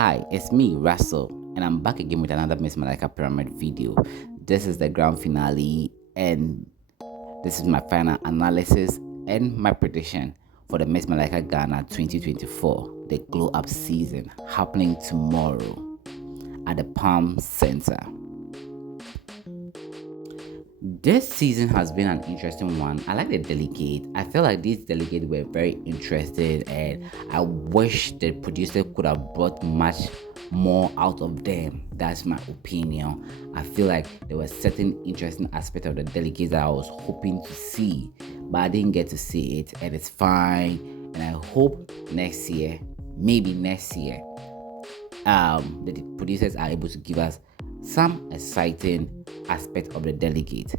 Hi, it's me, Russell, and I'm back again with another Miss Malaika Pyramid video. This is the grand finale, and this is my final analysis and my prediction for the Miss Malaika Ghana 2024, the glow up season happening tomorrow at the Palm Center. This season has been an interesting one. I like the delegate. I feel like these delegates were very interested, and I wish the producer could have brought much more out of them. That's my opinion. I feel like there were certain interesting aspects of the delegates that I was hoping to see, but I didn't get to see it, and it's fine. And I hope next year, maybe next year, the producers are able to give us some exciting aspect of the delegate.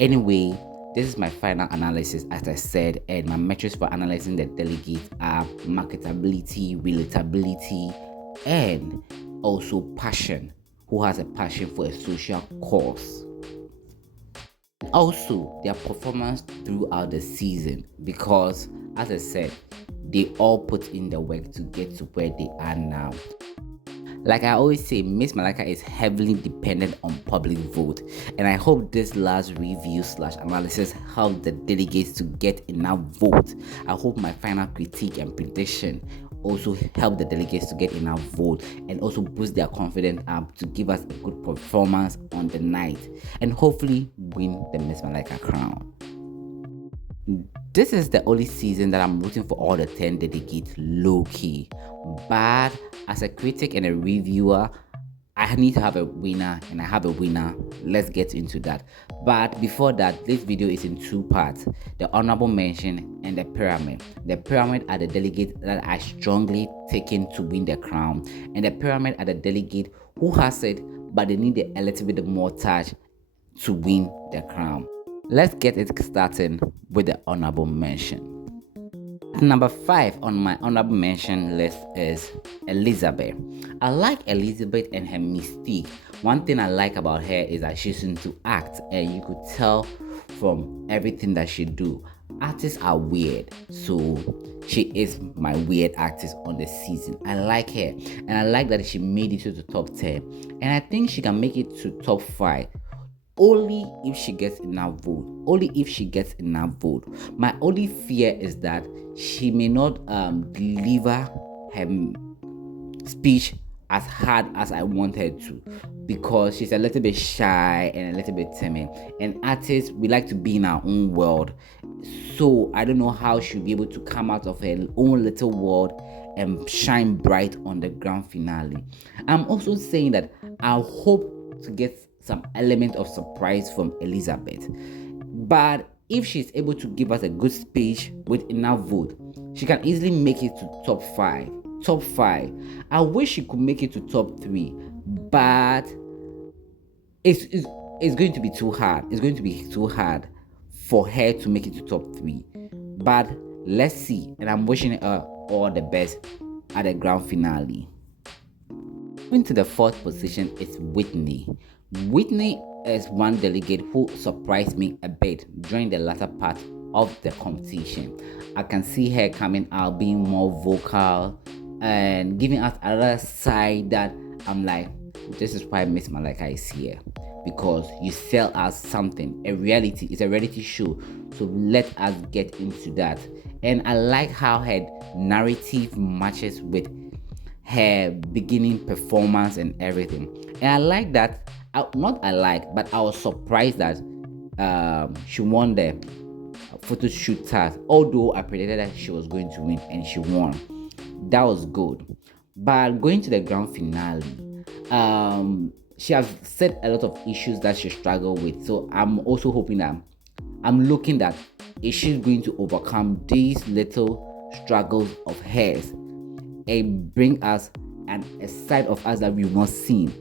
Anyway, this is my final analysis, as I said, and my metrics for analyzing the delegate are marketability, relatability, and also passion. Who has a passion for a social cause? Also, their performance throughout the season, because as I said, they all put in the work to get to where they are now. Like I always say, Miss Malaika is heavily dependent on public vote, and I hope this last review/analysis helped the delegates to get enough vote. I hope my final critique and prediction also help the delegates to get enough vote and also boost their confidence up to give us a good performance on the night and hopefully win the Miss Malaika crown. This is the only season that I'm rooting for all the 10 delegates low-key. But as a critic and a reviewer, I need to have a winner, and I have a winner. Let's get into that. But before that, this video is in two parts: the honorable mention and the pyramid. The pyramid are the delegates that are strongly taken to win the crown, and the pyramid are the delegate who has it, but they need a little bit more touch to win the crown. Let's get it started with the honorable mention. Number 5 on my honorable mention list is Elizabeth. I like Elizabeth and her mystique. One thing I like about her is that she's into act, and you could tell from everything that she do. Artists are weird, so she is my weird artist on the season. I like her, and I like that she made it to the top 10, and I think she can make it to top 5. Only if she gets enough vote. My only fear is that she may not deliver her speech as hard as I want her to, because she's a little bit shy and a little bit timid, and artists, we like to be in our own world, so I don't know how she'll be able to come out of her own little world and shine bright on the grand finale. I'm also saying that I hope to get some element of surprise from Elizabeth, but if she's able to give us a good speech with enough vote, she can easily make it to top 5. I wish she could make it to top 3, but it's going to be too hard. It's going to be too hard for her to make it to top 3, but let's see, and I'm wishing her all the best at the grand finale. Moving to the 4th position is Whitney. Whitney is one delegate who surprised me a bit during the latter part of the competition. I can see her coming out, being more vocal, and giving us another side that I'm like, this is why Miss Malaika is here, because you sell us something, a reality. It's a reality show, so let us get into that. And I like how her narrative matches with her beginning performance and everything. And I like that. But I was surprised that she won the photo shoot task, although I predicted that she was going to win, and she won. That was good. But going to the grand finale, she has said a lot of issues that she struggled with, so I'm also hoping that looking that is she going to overcome these little struggles of hers and bring us a side of us that we've not seen.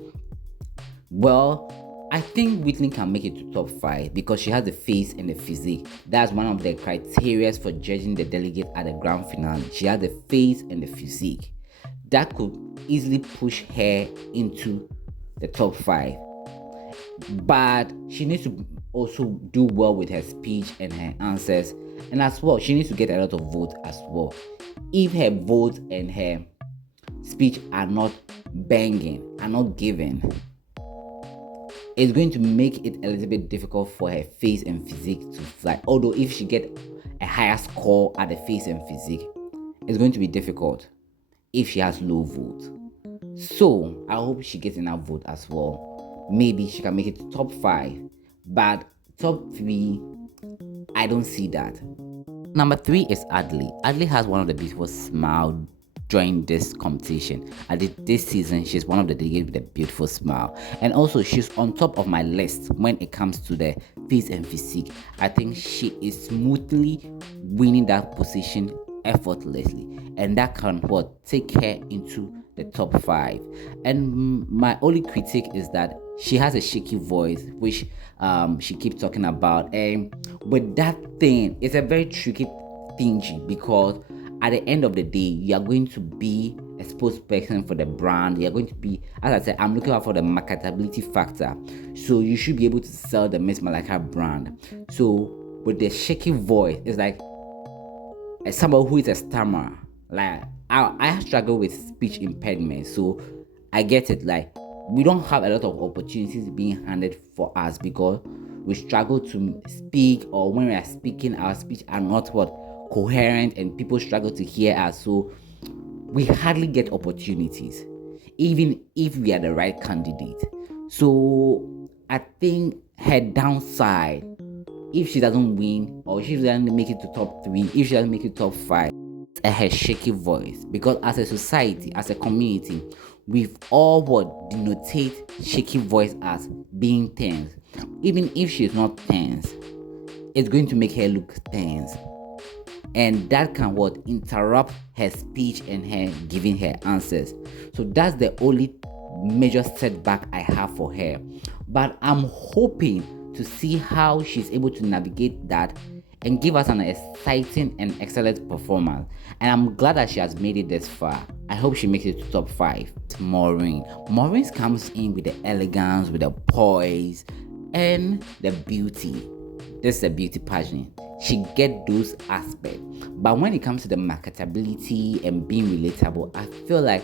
Well, I think Whitney can make it to top 5 because she has the face and the physique. That's one of the criteria for judging the delegate at the grand finale. She has the face and the physique. That could easily push her into the top 5. But she needs to also do well with her speech and her answers. And as well, she needs to get a lot of votes as well. If her votes and her speech are not banging and not giving, it's going to make it a little bit difficult for her face and physique to fly. Although if she get a higher score at the face and physique, it's going to be difficult if she has low vote. So I hope she gets enough vote as well. Maybe she can make it to top 5, but top 3, I don't see that. Number 3 is Adley. Adley has one of the beautiful smile during this competition. This season, she's one of the delegates with a beautiful smile. And also, she's on top of my list when it comes to the face and physique. I think she is smoothly winning that position effortlessly. And that can take her into the top 5. And my only critique is that she has a shaky voice, which she keeps talking about. And with that thing, it's a very tricky thingy, because at the end of the day, you are going to be a spokesperson for the brand. You're going to be, as I said, I'm looking out for the marketability factor. So you should be able to sell the Miss Malaika brand. So with the shaky voice, it's like somebody who is a stammerer. Like I struggle with speech impediment, so I get it. Like, we don't have a lot of opportunities being handed for us because we struggle to speak, or when we are speaking, our speech are not coherent, and people struggle to hear us. So we hardly get opportunities, even if we are the right candidate. So I think her downside, if she doesn't win, or if she doesn't make it to top 3, if she doesn't make it top 5, her shaky voice. Because as a society, as a community, we've all denotate shaky voice as being tense. Even if she's not tense, it's going to make her look tense, and that can interrupt her speech and her giving her answers. So that's the only major setback I have for her. But I'm hoping to see how she's able to navigate that and give us an exciting and excellent performance. And I'm glad that she has made it this far. I hope she makes it to top 5. Maureen comes in with the elegance, with the poise, and the beauty. This is a beauty pageant. She get those aspects. But when it comes to the marketability and being relatable, I feel like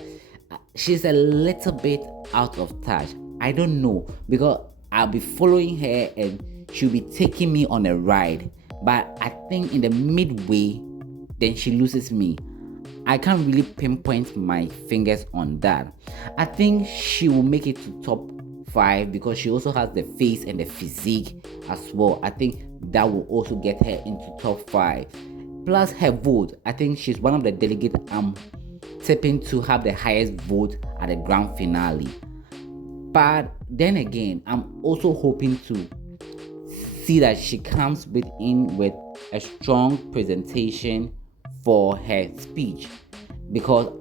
she's a little bit out of touch. I don't know, because I'll be following her and she'll be taking me on a ride. But I think in the midway, then she loses me. I can't really pinpoint my fingers on that. I think she will make it to top 5 because she also has the face and the physique as well. I think that will also get her into top 5. Plus her vote. I think she's one of the delegates I'm tipping to have the highest vote at the grand finale. But then again, I'm also hoping to see that she comes with a strong presentation for her speech, because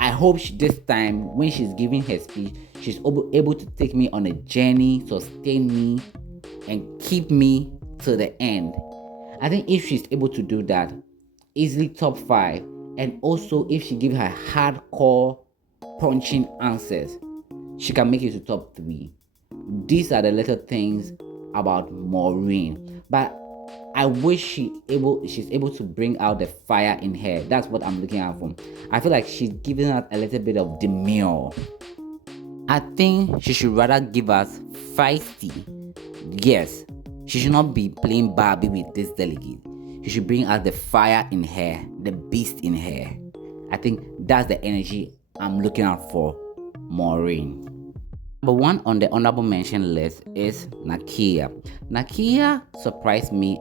I hope this time when she's giving her speech, she's able to take me on a journey, sustain me, and keep me to the end. I think if she's able to do that, easily top 5, and also if she gives her hardcore punching answers, she can make it to top 3. These are the little things about Maureen, but I wish she's able to bring out the fire in her. That's what I'm looking out for. I feel like she's giving us a little bit of demure. I think she should rather give us feisty. Yes, she should not be playing Barbie with this delegate. She should bring out the fire in her, the beast in her. I think that's the energy I'm looking out for Maureen. Number 1 on the honorable mention list is Nakia. Nakia surprised me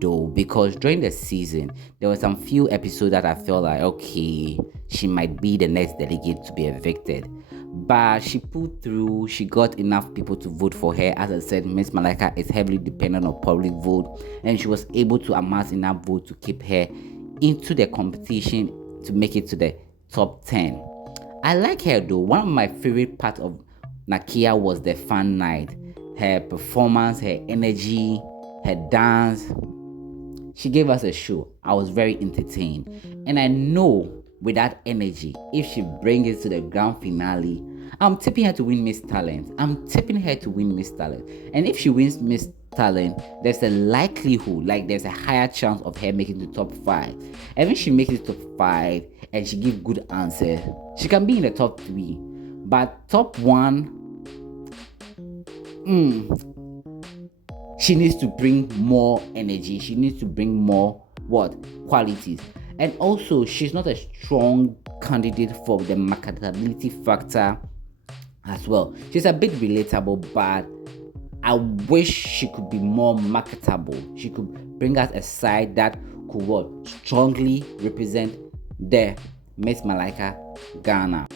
though, because during the season there were some few episodes that I felt like, okay, she might be the next delegate to be evicted. But she pulled through. She got enough people to vote for her. As I said, Miss Malaika is heavily dependent on public vote, and she was able to amass enough vote to keep her into the competition to make it to the top 10. I like her though. One of my favorite parts of Nakia was the fun night. Her performance, her energy, her dance. She gave us a show. I was very entertained. And I know with that energy, if she brings it to the grand finale, I'm tipping her to win Miss Talent. And if she wins Miss Talent, there's a likelihood, there's a higher chance of her making the top 5. And if she makes it to top 5 and she gives good answers, she can be in the top 3. But top one, she needs to bring more energy. She needs to bring more qualities. And also, she's not a strong candidate for the marketability factor as well. She's a bit relatable, but I wish she could be more marketable. She could bring us a side that could strongly represent the Miss Malaika Ghana.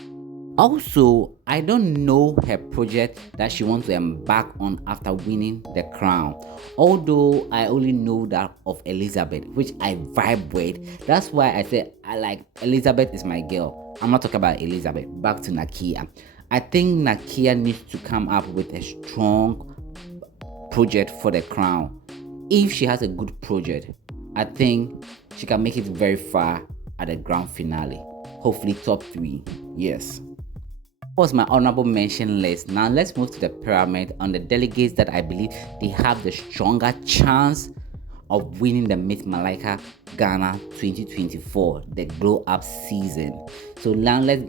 Also, I don't know her project that she wants to embark on after winning the crown. Although I only know that of Elizabeth, which I vibe with. That's why I said I like Elizabeth is my girl. I'm not talking about Elizabeth. Back to Nakia. I think Nakia needs to come up with a strong project for the crown. If she has a good project, I think she can make it very far at the grand finale. Hopefully top 3. Yes. Was my honorable mention list. Now let's move to the pyramid on the delegates that I believe they have the stronger chance of winning the Miss Malaika Ghana 2024, the glow up season. So now let's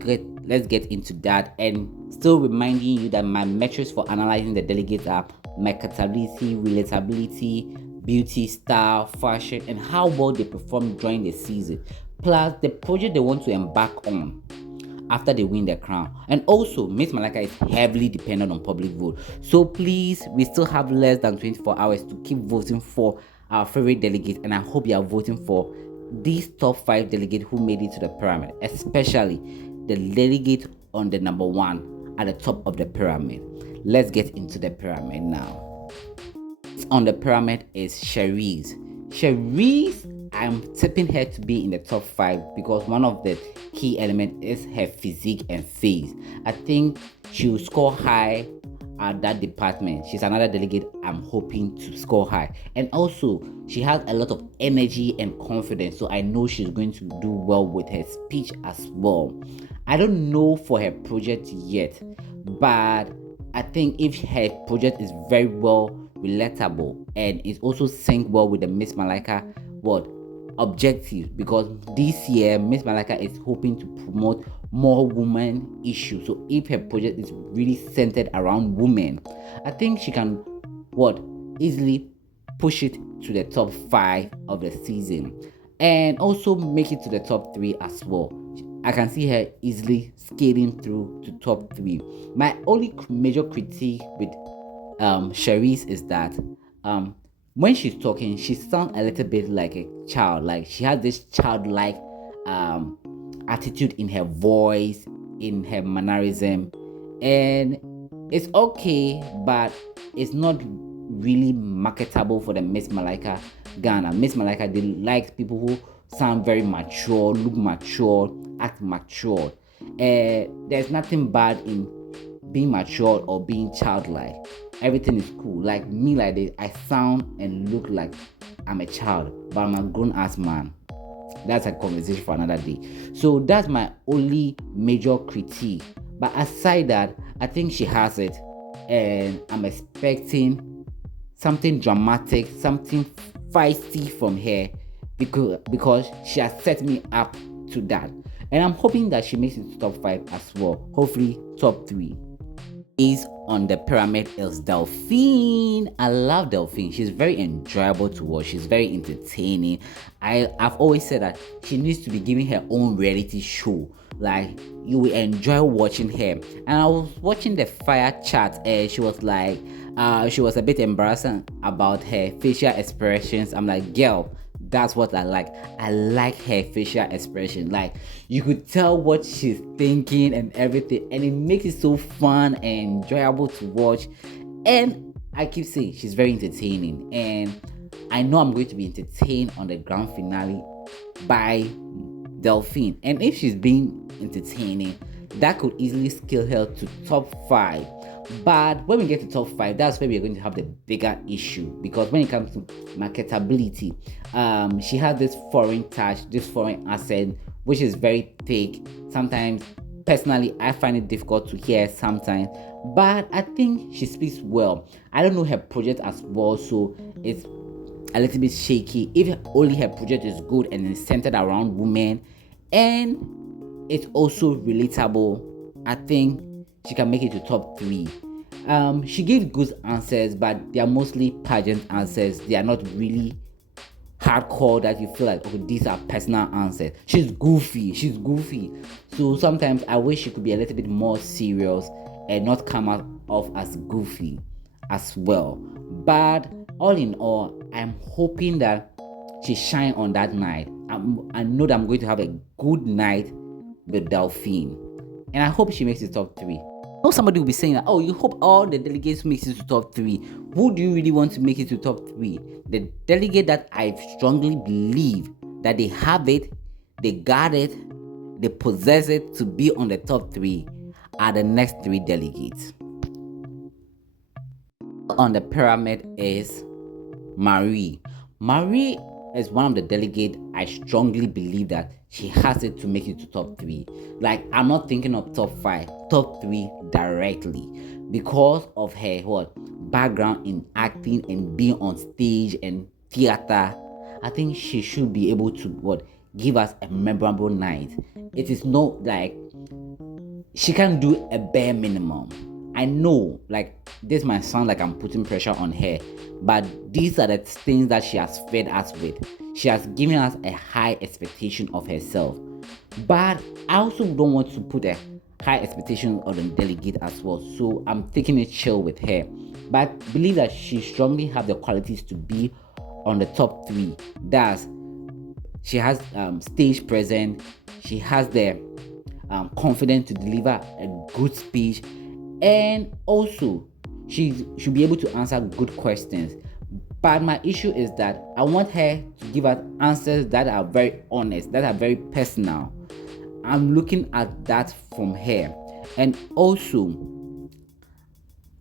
get into that, and still reminding you that my metrics for analyzing the delegates are marketability, relatability, beauty, style, fashion, and how well they perform during the season, plus the project they want to embark on after they win the crown. And also, Miss Malaika is heavily dependent on public vote. So please, we still have less than 24 hours to keep voting for our favorite delegate, and I hope you are voting for these top 5 delegates who made it to the pyramid, especially the delegate on the number 1 at the top of the pyramid. Let's get into the pyramid now. On the pyramid is Cherise. I'm tipping her to be in the top 5 because one of the key elements is her physique and face. I think she will score high at that department. She's another delegate I'm hoping to score high. And also, she has a lot of energy and confidence, so I know she's going to do well with her speech as well. I don't know for her project yet, but I think if her project is very well relatable and it also sync well with the Miss Malaika objective, because this year Miss Malaika is hoping to promote more women issues. So if her project is really centered around women, I think she can easily push it to the top 5 of the season and also make it to the top 3 as well. I can see her easily skating through to top 3. My only major critique with Cherise is that when she's talking, she sounds a little bit like a child. Like she has this childlike attitude in her voice, in her mannerism, and it's okay, but it's not really marketable for the Miss Malaika Ghana. Miss Malaika, they like people who sound very mature, look mature, act mature. There's nothing bad in being mature or being childlike. Everything is cool. Like me, like this, I sound and look like I'm a child, but I'm a grown-ass man. That's a conversation for another day. So that's my only major critique. But aside that, I think she has it, and I'm expecting something dramatic, something feisty from her, because she has set me up to that. And I'm hoping that she makes it to top 5 as well. Hopefully top 3. Is on the pyramid is Delphine. I love Delphine. She's very enjoyable to watch. She's very entertaining. I've always said that she needs to be giving her own reality show. Like, you will enjoy watching her. And I was watching the fire chat, and she was like, she was a bit embarrassing about her facial expressions. I'm like, girl, that's what I like. I like her facial expression. Like, you could tell what she's thinking and everything, and it makes it so fun and enjoyable to watch. And I keep saying she's very entertaining, and I know I'm going to be entertained on the grand finale by Delphine. And if she's being entertaining, that could easily scale her to top 5. But when we get to top 5, that's where we're going to have the bigger issue, because when it comes to marketability, she has this foreign touch, this foreign accent, which is very thick. Sometimes, personally, I find it difficult to hear sometimes, but I think she speaks well. I don't know her project as well, so it's a little bit shaky. If only her project is good and is centered around women and it's also relatable, I think she can make it to top 3. She gives good answers, but they are mostly pageant answers. They are not really hardcore that you feel like, okay, these are personal answers. She's goofy. So sometimes I wish she could be a little bit more serious and not come out off as goofy as well. But all in all, I'm hoping that she shine on that night. I know that I'm going to have a good night with Delphine, and I hope she makes it top 3. I know somebody will be saying that, oh, you hope all the delegates makes it to top 3. Who do you really want to make it to top 3? The delegate that I strongly believe that they have it, they got it, they possess it to be on the top 3 are the next 3 delegates. On the pyramid is Marie. Marie is one of the delegates I strongly believe that she has it to make it to top 3. Like, I'm not thinking of top 5, top 3 directly because of her background in acting and being on stage and theater. I think she should be able to give us a memorable night. It is not like she can do a bare minimum. I know, like, this might sound like I'm putting pressure on her, but these are the things that she has fed us with. She has given us a high expectation of herself. But I also don't want to put a high expectation on the delegate as well. So I'm taking it chill with her. But I believe that she strongly has the qualities to be on the top 3. That's, she has stage presence. She has the confidence to deliver a good speech. And also, she should be able to answer good questions. But my issue is that I want her to give us answers that are very honest, that are very personal. I'm looking at that from her. And also,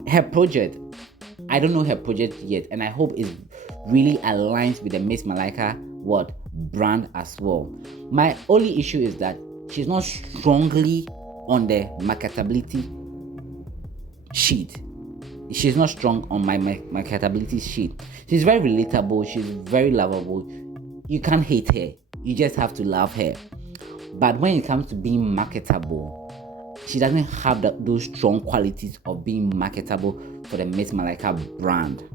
her project. I don't know her project yet, and I hope it really aligns with the Miss Malaika brand as well. My only issue is that she's not strongly on the marketability sheet. She's not strong on my marketability sheet. She's very relatable. She's very lovable. You can't hate her. You just have to love her. But when it comes to being marketable, she doesn't have those strong qualities of being marketable for the Miss Malaika brand.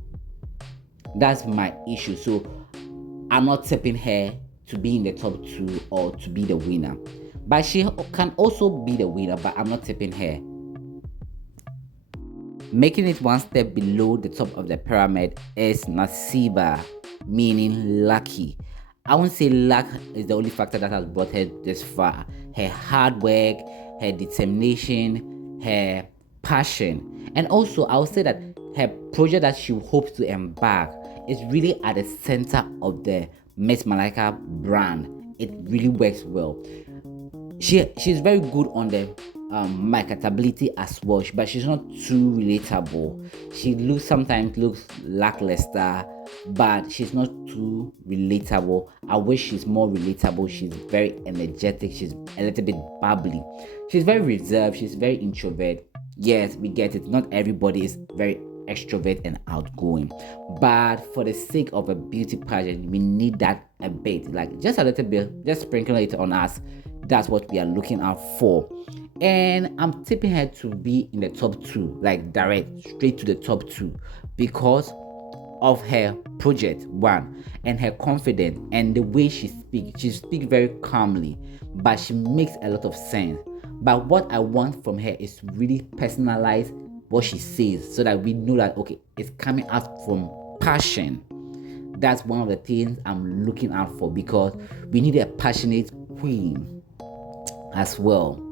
That's my issue. So I'm not tipping her to be in the top 2 or to be the winner. But she can also be the winner, but I'm not tipping her. Making it one step below the top of the pyramid is Nasiba, meaning lucky. I won't say luck is the only factor that has brought her this far. Her hard work, her determination, her passion. And also, I would say that her project that she hopes to embark is really at the center of the Miss Malaika brand. It really works well. She's very good on the marketability as well, but she's not too relatable. She sometimes looks lackluster, but she's not too relatable. I wish she's more relatable. She's very energetic. She's a little bit bubbly. She's very reserved. She's very introvert. Yes, we get it. Not everybody is very extrovert and outgoing, but for the sake of a beauty pageant, we need that a bit, like just a little bit, just sprinkle it on us. That's what we are looking out for. And I'm tipping her to be in the top 2, like direct straight to the top 2, because of her project, 1, and her confidence and the way she speaks. She speaks very calmly, but she makes a lot of sense. But what I want from her is really personalize what she says, so that we know that, okay, it's coming out from passion. That's one of the things I'm looking out for, because we need a passionate queen as well.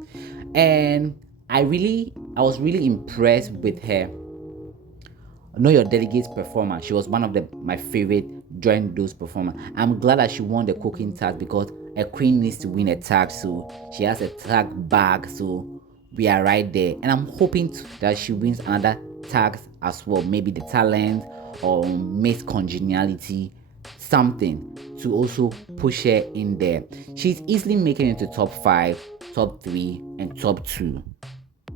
And I was really impressed with her Know Your Delegates performance. She was one of my favorite during those performances. I'm glad that she won the cooking tag, because a queen needs to win a tag, so she has a tag bag, so we are right there. And I'm hoping that she wins another tag as well, maybe the talent or Miss Congeniality, something to also push her in there. She's easily making it to top 5, top 3, and top 2.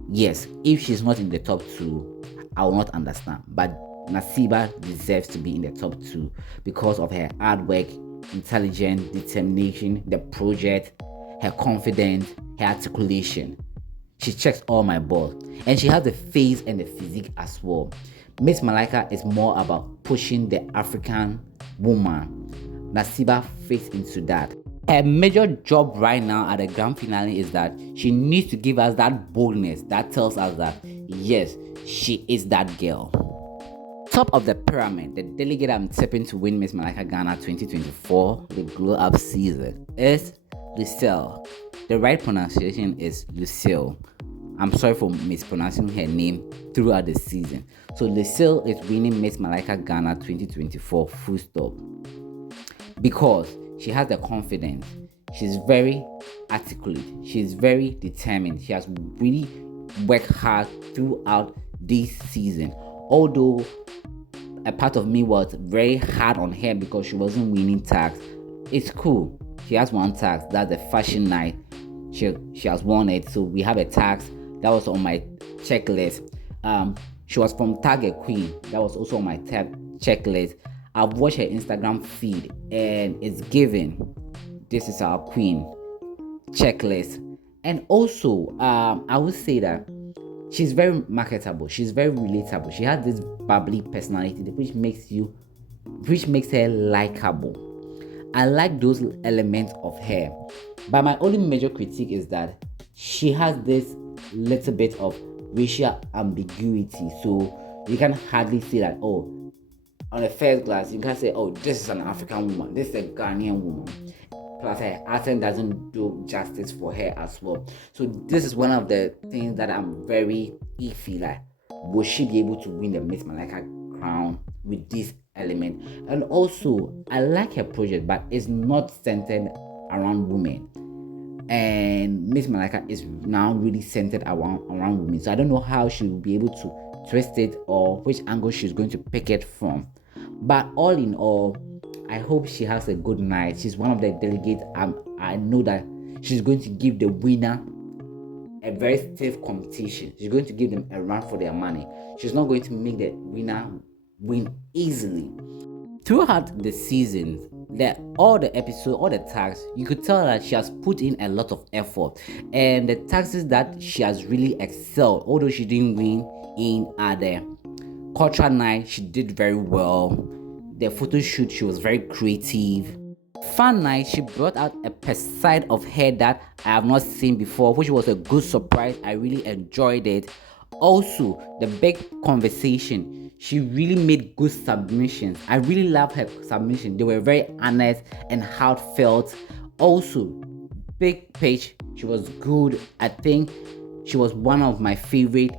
Yes, if she's not in the top 2, I will not understand. But Nasiba deserves to be in the top 2 because of her hard work, intelligence, determination, the project, her confidence, her articulation. She checks all my balls. And she has the face and the physique as well. Miss Malaika is more about pushing the African woman. Nasiba fits into that. Her major job right now at the grand finale is that she needs to give us that boldness that tells us that yes, she is that girl. Top of the pyramid, the delegate I'm tipping to win Miss Malaika Ghana 2024, the glow up season, is Lucille. The right pronunciation is Lucille. I'm sorry for mispronouncing her name throughout the season. So Lucille is winning Miss Malaika Ghana 2024 full stop. Because she has the confidence. She's very articulate. She's very determined. She has really worked hard throughout this season. Although a part of me was very hard on her because she wasn't winning tags. It's cool. She has one tag. That's the fashion night. She has won it. So we have a tag that was on my checklist. She was from Target Queen. That was also on my checklist. I've watched her Instagram feed and it's given. This is our queen checklist. And also, I would say that she's very marketable. She's very relatable. She has this bubbly personality which makes her likable. I like those elements of her. But my only major critique is that she has this little bit of racial ambiguity. So you can hardly say that, oh, on the first glance, you can say, oh, this is an African woman, this is a Ghanaian woman. Plus, her accent doesn't do justice for her as well. So this is one of the things that I'm very iffy. Like, will she be able to win the Miss Malaika crown with this element? And also, I like her project, but it's not centered around women. And Miss Malaika is now really centered around women. So I don't know how she will be able to twist it or which angle she's going to pick it from. But all in all, I hope she has a good night. She's one of the delegates. I know that she's going to give the winner a very stiff competition. She's going to give them a run for their money. She's not going to make the winner win easily. Throughout the seasons, all the episodes, all the tags, you could tell that she has put in a lot of effort. And the taxes that she has really excelled, although she didn't win in the cultural night, she did very well. The photo shoot, she was very creative. Fun night, she brought out a side of her that I have not seen before, which was a good surprise. I really enjoyed it. Also, the big conversation, she really made good submissions. I really love her submission. They were very honest and heartfelt. Also, big page, she was good. I think she was one of my favorite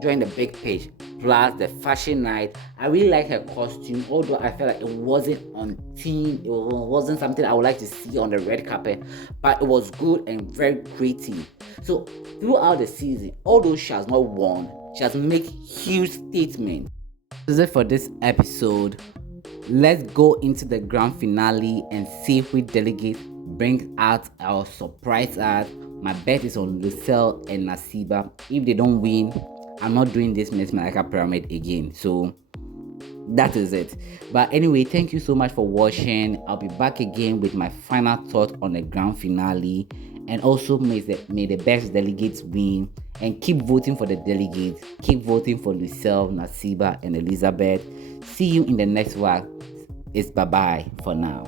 during the big page. Plus the fashion night, I really like her costume, although I felt like it wasn't on theme. It wasn't something I would like to see on the red carpet, but it was good and very creative. So throughout the season, although she has not won, she has made huge statements. This is it for this episode. Let's go into the grand finale and see which delegate brings out our surprise art. My bet is on Lucille and Nasiba. If they don't win, I'm not doing this Miss Malaika pyramid again. So that is it. But anyway, thank you so much for watching. I'll be back again with my final thought on the grand finale. And also may the best delegates win. And keep voting for the delegates. Keep voting for Lucille, Nasiba, and Elizabeth. See you in the next one. It's bye-bye for now.